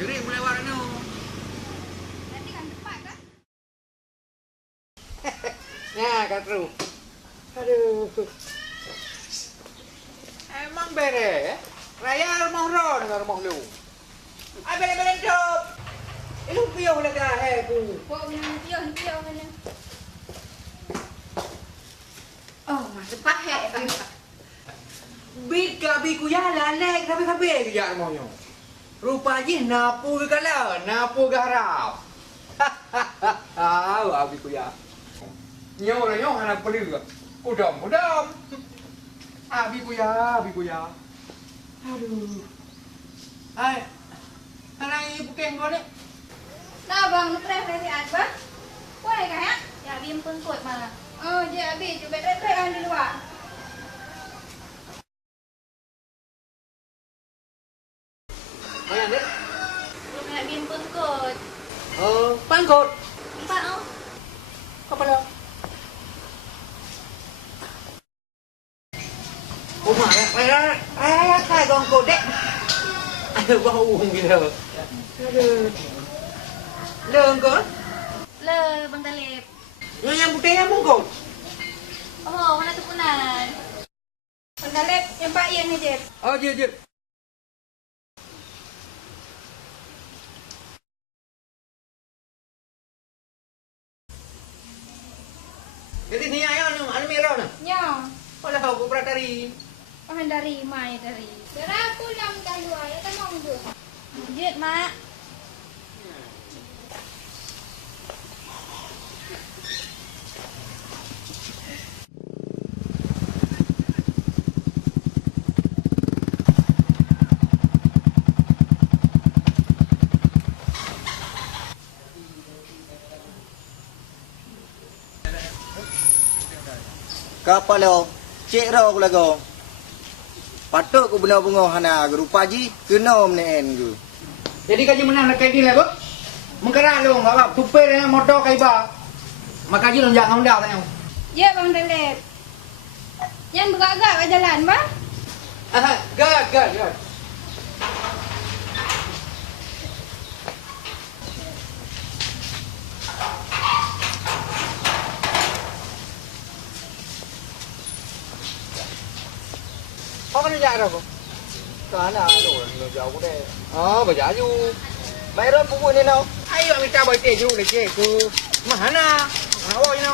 Jadi boleh lewat ni. Nanti kan tepat kan? Ya, kat tu. Aduh. Emang bere, raya rumah ron dengan rumah lu. Ai bere dop. Lu piau le dah aku. Kau pion mana? Oh, masa pakai. Bit gabi ku ya lalek gabi ya rumahnya. Rupanya napu ke kala, napu ke harap. Ah, abi ku ya. Nyo anak perlu ke. Udam. Abi ku ya. Aduh. Ai. Anak ibu keng kau ni. Nah, bang, lu pernah si Adbang? Boleh kan ya? Ya, bim pun kuat malah. Oh, je habis. Cuba trek di luar. Mana ni? Lu nak bim pun kuat. Pangkot. Empat oh. Kepala. Rumah ayah kai gong kodek. Aduh, bau gitu. Aduh. Leng ke? Le, bang Talib. Yang putih yang mungkot. Oh, mana tu punan? Bang Talib, yang Pak Ian ni je. Oh, je. Jadi ni ayah anu merah ni. Ya. Kalau aku beratari. Pahan dari, mai dari. Serah pulang kalau ya kan mau tu. Jet, Mak. Kapalo, cek ro aku lagu. Patut aku benar bunga hana rupa ji kena menen ku. Jadi kaji menang nak kaji lah, bu. Mengkerak lu, enggak apa. Tupai dengan motor kaiba. Maka ji lu jangan ngamdak tanya. Ya, Bang Talib. Yang beragak kat jalan, bang. Gad. Có cái dạ đâu không? Ka na lo lo jauh deh. Bà giả du. Bayar buku ni no. Ayo kami cabai teh dulu lagi ke mana? Awak ini.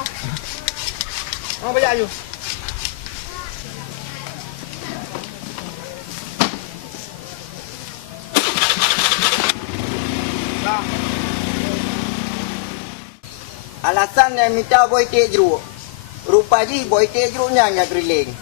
Bà giả du. Alasan yang minta boy te jeruk. Rupa ji boy te jeruknya ngak keriling.